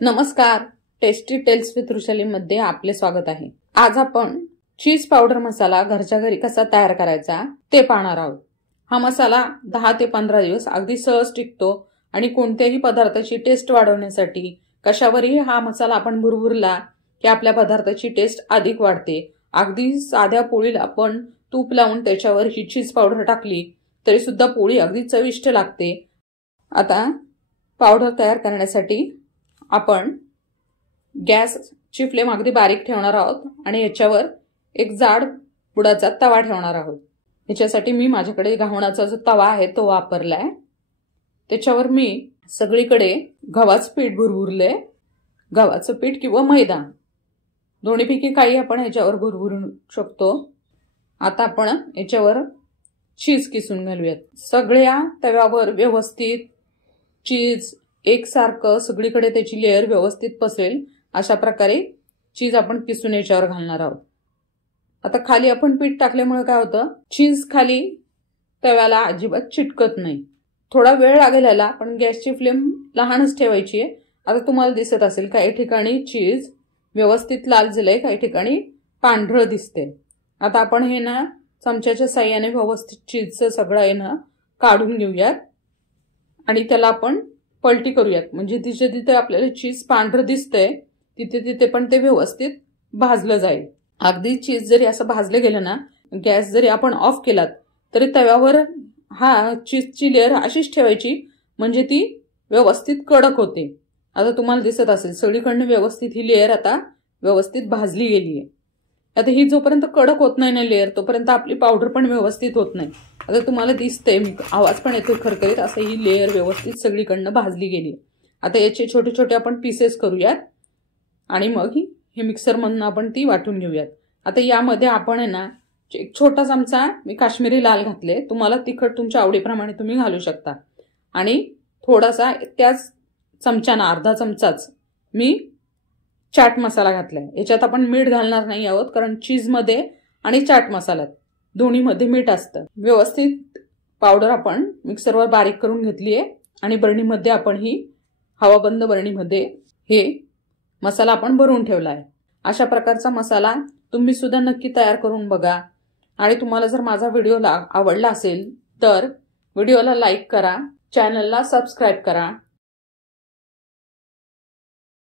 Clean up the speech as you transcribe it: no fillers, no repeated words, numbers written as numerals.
नमस्कार, tasty tails with Vrushali मध्ये आपले स्वागत आहे। आज आपण चीज पावडर मसाला घरच्या घरी कसा तयार करायचा ते पाहणार आहोत। हा मसाला 10 ते 15 दिवस अगदी सहज टिकतो आणि कोणत्याही पदार्थाची टेस्ट वाढवण्यासाठी कशावरही हा मसाला आपण भुरभुरला की आपल्या पदार्थाची टेस्ट अधिक वाढते। अगदी साध्या पोळीला आपण तूप लावून त्याच्यावर ही चीज पावडर टाकली तरी सुद्धा पोळी अगदी चविष्ट लागते। आता पावडर तयार करण्यासाठी आपण गॅसची फ्लेम अगदी बारीक ठेवणार आहोत आणि याच्यावर एक जाड बुडाचा तवा ठेवणार आहोत। याच्यासाठी मी माझ्याकडे घावणाचा जो तवा आहे तो वापरलाय। त्याच्यावर मी सगळीकडे गव्हाचं पीठ भुरभुरले, गव्हाचं पीठ किंवा मैदा दोन्हीपैकी काही आपण याच्यावर भुरभुरू शकतो। आता आपण याच्यावर चीज किसून घालूयात। सगळ्या तव्यावर व्यवस्थित चीज एकसारखं सगळीकडे त्याची लेयर व्यवस्थित पसरेल अशा प्रकारे चीज आपण किसून याच्यावर घालणार आहोत। आता खाली आपण पीठ टाकल्यामुळे काय होतं, चीज खाली तव्याला अजिबात चिटकत नाही। थोडा वेळ लागेल याला, पण गॅसची फ्लेम लहानच ठेवायची आहे। आता तुम्हाला दिसत असेल काही ठिकाणी चीज व्यवस्थित लाल झालंय, काही ठिकाणी पांढरं दिसते। आता आपण हे ना चमच्याच्या साहाय्याने व्यवस्थित चीजचं सगळं आहे ना काढून घेऊयात आणि त्याला आपण पलटी करूयात। म्हणजे जिथे जिथे आपल्याला चीज पांढरं दिसतंय तिथे तिथे पण ते व्यवस्थित भाजलं जाईल। अगदी चीज जरी असं भाजलं गेलं ना, गॅस जरी आपण ऑफ केलात तरी तव्यावर हा चीजची लेयर अशीच ठेवायची म्हणजे ती व्यवस्थित कडक होते। आता तुम्हाला दिसत असेल सगळीकडनं व्यवस्थित ही लेयर आता व्यवस्थित भाजली गेली आहे। आता ही जोपर्यंत कडक होत नाही ना लेयर तोपर्यंत आपली पावडर पण व्यवस्थित होत नाही। आता तुम्हाला दिसतंय, मी आवाज पण येतोय खरखरीत, असं ही लेयर व्यवस्थित सगळीकडनं भाजली गेली। आता याचे छोटे छोटे आपण पीसेस करूयात आणि मग हे मिक्सर मधून आपण ती वाटून घेऊयात। आता यामध्ये आपण आहे ना एक छोटा चमचा मी काश्मीरी लाल घातले, तुम्हाला तिखट तुमच्या आवडीप्रमाणे तुम्ही घालू शकता आणि थोडासा त्याच चमच्याना अर्धा चमचाच मी चाट मसाला घातलाय। याच्यात आपण मीठ घालणार नाही आहोत कारण चीज मध्ये आणि चाट मसाल्यात दोन्हीमध्ये मीठ असतं। व्यवस्थित पावडर आपण मिक्सरवर बारीक करून घेतली आहे आणि बरणीमध्ये आपण ही हवाबंद बरणीमध्ये हे मसाला आपण भरून ठेवला आहे। अशा प्रकारचा मसाला तुम्ही सुद्धा नक्की तयार करून बघा आणि तुम्हाला जर माझा व्हिडिओ आवडला असेल तर व्हिडिओला लाईक करा, चॅनलला सबस्क्राईब करा